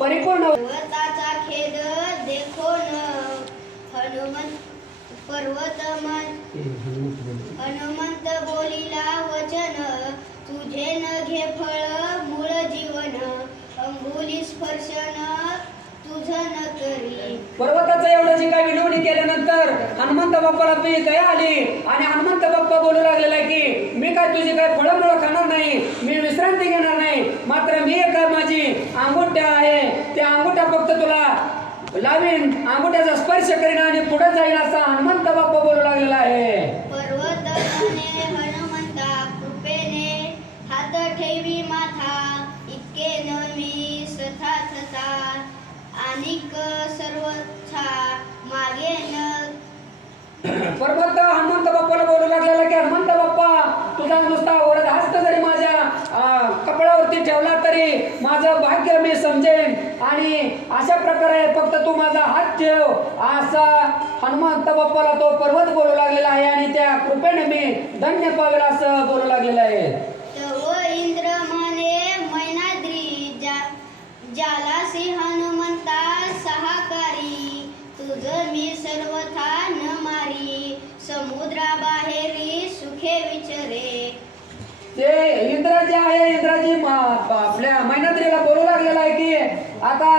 परिपूर्ण पर्वताचा खेद देखो न हनुमंत हनुमंत बोलिला वचन तुझे न घे फळ मूळ जीवन अंगुली स्पर्शन तुझ न करी. पर्वताचं एवढं जे काय विनवणी केल्यानंतर हनुमंत बाप्पाला तुझी दया आली आणि हनुमंत बाप्पा बोलू लागलेला आहे की मी काय तुझी काय फळमुळं खाणार नाही, मी विश्रांती घेणार नाही, मात्र मी एक माझी अंगुठ्या आहे त्या अंगुठ्या फक्त तुला लावीन, अंगुठ्याचा स्पर्श करीन आणि पुढे जाईन असा हनुमंत बाप्पा बोलू लागलेला आहे. पर्वताने हनुमंता कृपेने हात ठेवी माथा इतके न मी सथा थता अनिक सर्वथा मागे न. पर्वत हनुमंत बाप्पाला बोलू लागलेला की हनुमंत बाप्पा तुझा नुसता वरद हस्त जरी माझ्या कपड्यावरती ठेवला तरी माझं भाग्य मी समजेन आणि अशा प्रकारे फक्त तू माझा हात ठेव असा हनुमंत बाप्पाला तो पर्वत बोलू लागलेला आहे आणि त्या कृपेने मी धन्य पावेल असं बोलू लागलेलं आहे. तव इंद्र म्हणे मैनाद्री जालासी हनुमंता सहाकारी तुझ मी सर्वथा न मारी समुद्राबाहेरी सुखे विचरे. ते इंद्र जे आहे इंद्राजी आपल्या मैनाद्रीला बोलू लागलेला आहे की आता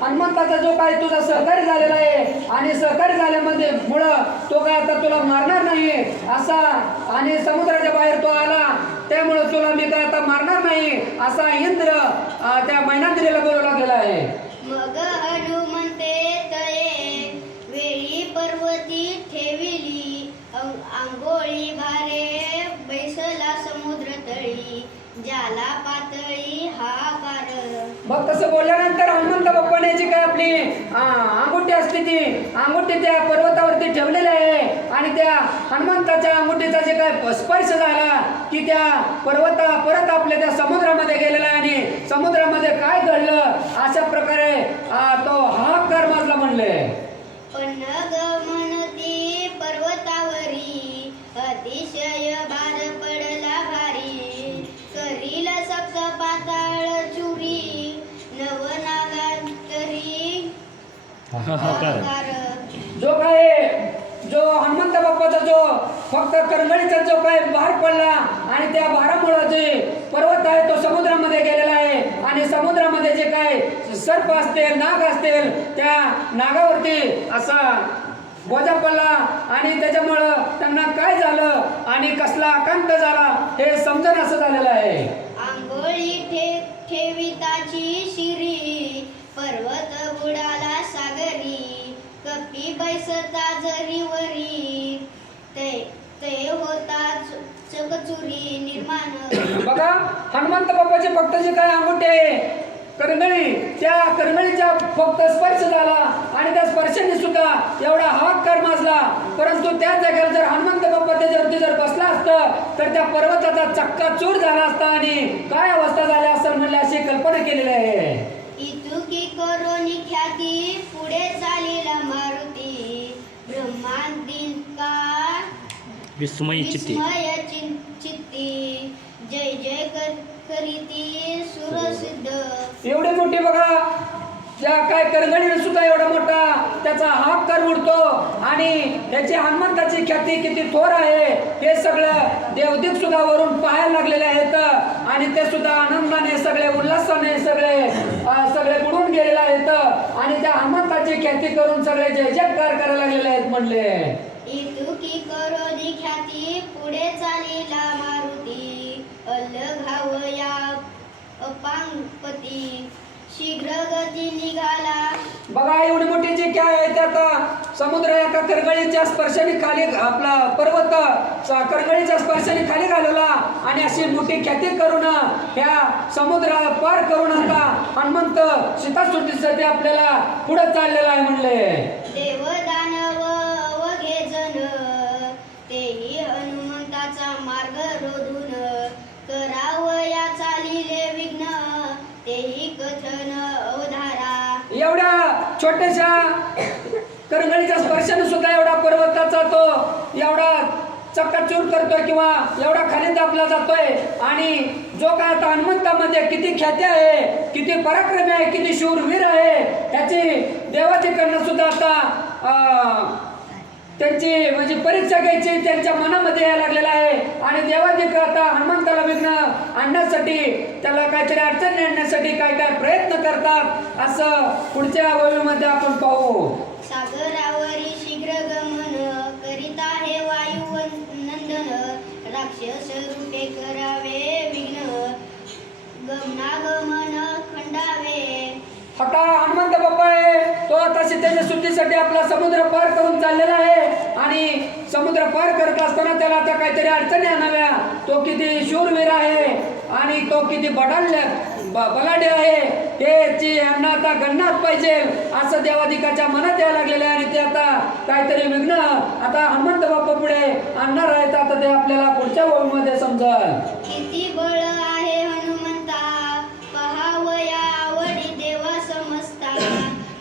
हनुमंताचा जो काय तुझा सहकारी झालेला आहे आणि सहकारी झाल्यामध्ये मुळे तो काय आता तुला मारणार नाही असा आणि समुद्राच्या बाहेर तो आला त्यामुळे तुला मी काय आता मारणार नाही असा इंद्र त्या मैनाद्रीला बोलू लागलेला आहे. मग हनुमंते तळे वेळी पर्वती ठेविली आंघोळी भारे बैसला समुद्र तळी ज्याला पातळी हाकार. मग तसं बोलल्यानंतर हनुमंत बाप्पाने जी काय आपली अंगुठी असते ती अंगुठी त्या पर्वतावरती ठेवलेली आहे आणि त्या हनुमंताच्या अंगुठीचा जे काय स्पर्श झाला की त्या पर्वता परत आपल्या त्या समुद्रामध्ये गेलेला आहे आणि समुद्रामध्ये काय घडलं अशा प्रकारे तो हाहाकार माजला म्हणले. पण म्हणती पर्वतावरी अतिशय भार पडला भारी करील सप्त पाताळ चुरी नवनागांतरी हाहाकार. जो हनुमंत बाप्पाचा जो फक्त करंगळीचा जो काय भार पडला आणि त्या भारामुळे जे पर्वत आहे तो समुद्रामध्ये गेलेला आहे आणि समुद्रामध्ये जे काय सर्प असतील नाग असतील त्या नागावरती असा बोजा पडला आणि त्याच्यामुळं त्यांना काय झालं आणि कसला आकांत झाला हे समजून असं झालेलं आहे. आंघोळी ठेविताची शिरी पर्वत बुडाला सागरी कपी बैसता जरीवरी ते होता चकचुरी निर्माण. बघा हनुमंत बाप्पाचे फक्त जे काय अंगुठे करंगळी त्या करंगळीचा फक्त स्पर्श झाला आणि त्या स्पर्शाने सुद्धा एवढा हाहाकार माजला परंतु त्या जागेवर जर हनुमंत बाप्पा त्याच्यावरती जर बसला असतं तर त्या पर्वताचा चक्काचूर झाला असता आणि काय अवस्था झाली असं म्हणले अशी कल्पना केलेली आहे. इतुकी करोनी ख्याती पुढे चालेला मारुती ब्रह्मांतील का विस्मय चित्ती जय जय करीती सुरसिद्ध. एवढी मोठी बघा त्या काय करंगळीने सुद्धा एवढा मोठा त्याचा हाहाकार उडतो आणि याची हनुमंताची ख्याती किती थोर आहे हे सगळं देवदूत सुद्धा वरून पाहायला लागलेले आहेत आणि ते सुद्धा आनंदाने सगळे उल्हासाने सगळे बुडून गेलेले आहेत आणि त्या हनुमंताची ख्याती करून सगळे जय जयकार करायला लागलेले आहेत म्हणले. इतुकी करोनी ख्याती पुढे चालीला मारुती अलघावया अपांगपती शीघ्र गती निघाला. बघा एवढी मोठी जी काय आहे त्यात समुद्र एका करंगळीच्या स्पर्शाने खाली आपला पर्वत करंगळीच्या स्पर्शाने खाली घालवला आणि अशी मोठी ख्याती करून ह्या समुद्र पार करून आता हनुमंत सीतासुटीसाठी आपल्याला पुढे चाललेला आहे म्हणले. देव दानव वघे जण तेही हनुमंताचा मार्ग रोधून करावया चालिले विघ्न तेही कथन अवधारा. एवढ्या छोट्याशा करंगळीच्या स्पर्शाने सुद्धा एवढा पर्वताचा तो एवढा चक्काचूर करतोय किंवा एवढा खाली दाबला जातोय आणि जो काय आता हनुमंतामध्ये किती ख्याती आहे किती पराक्रमी आहे किती शूरवीर देवाधिकांना सुद्धा आता त्यांची म्हणजे परीक्षा घ्यायची त्यांच्या मनामध्ये यायला लागलेला आहे आणि देवाधिक आता हनुमंताला विघ्न आणण्यासाठी त्याला काहीतरी अडचण आणण्यासाठी काय काय प्रयत्न करतात असं पुढच्या वळीमध्ये आपण पाहू. सागरावरी शीघ्र गमन करीता हे वायू नंदन राक्षस रूपे करावे विघ्न गमनागमन खंडावे. आता हनुमंत बाप्पा आहे तो आता सीतेच्या सुट्टीसाठी आपला समुद्र पार करून चाललेला आहे आणि समुद्र पार करत असताना त्याला आता काहीतरी अडचणी आणाव्या. तो किती शूरवीर आहे आणि तो किती बलाढ्य आहे त्याची यांना आता गणनाच पाहिजे असं देवाधिकाच्या मनात यायला लागलेलं आहे आणि ते आता काहीतरी विघ्न आता हनुमंत बाप्पा पुढे आणणार आहेत. आता ते आपल्याला पुढच्या ओळीमध्ये समजेल. किती बळ आहे हनुमंता पहावया आवडी देवा समजता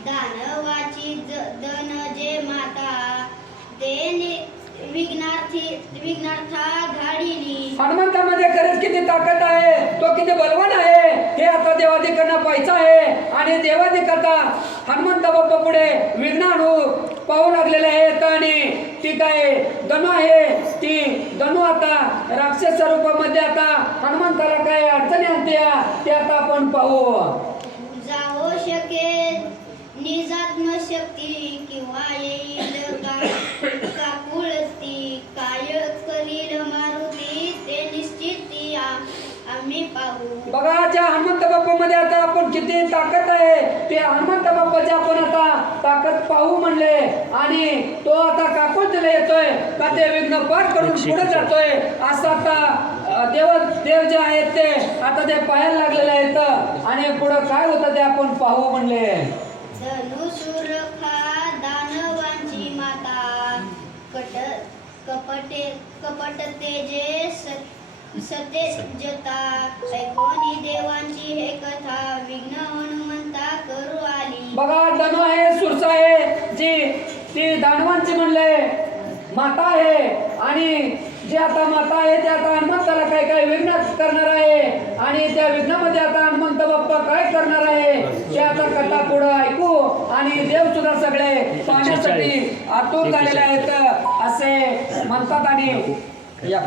दानवाची दन जे माता देने विघ्नार्था घाडीली. हनुमंतामध्ये खरंच किती ताकद आहे तो किती बलवान आहे हे आता देवाधिकांना पाहायचं आहे आणि देवाधिक आता हनुमंत बाप्पा पुढे विघ्न आणू पाहू लागलेले आहेत आणि ती काय धनु आहे ती धनु आता राक्षस रूपामध्ये आता हनुमंताला काय अडचणी आणते ते आता आपण पाहू. जावो शके निजात्मशक्ती किंवा येईल काकुळती काय करील मारुती ते निश्चित आम्ही पाहू. बघा ज्या हनुमंत बाप्पामध्ये आता आपण किती ताकद आहे ते हनुमंत बाप्पाची आपण आता ताकद पाहू म्हणले आणि तो आता काकुळतीला येतोय का ते विघ्न पार करून पुढे जातोय असं आता देव जे आहेत ते आता ते पाहायला लागलेले आहेत आणि पुढं काय होतं ते आपण पाहू म्हणले. धनुसुरखा दानवांची माता कपट तेजे सतेजता ऐकोनी देवांची हे कथा विघ्न हनुमंता करू आली. बघा धनु आहे सुरसा आहे जी ती दानवांची म्हणले माता आहे आणि जे आता माता आहे ते आता हनुमंताला काय काय विघ्न करणार आहे आणि त्या विघ्नामध्ये आता हनुमंत बाप्पा काय करणार आहे ते आता कथा पुढं ऐकू आणि देव सुद्धा सगळे पाहण्यासाठी आतुर झालेले आहेत असे म्हणतात आणि या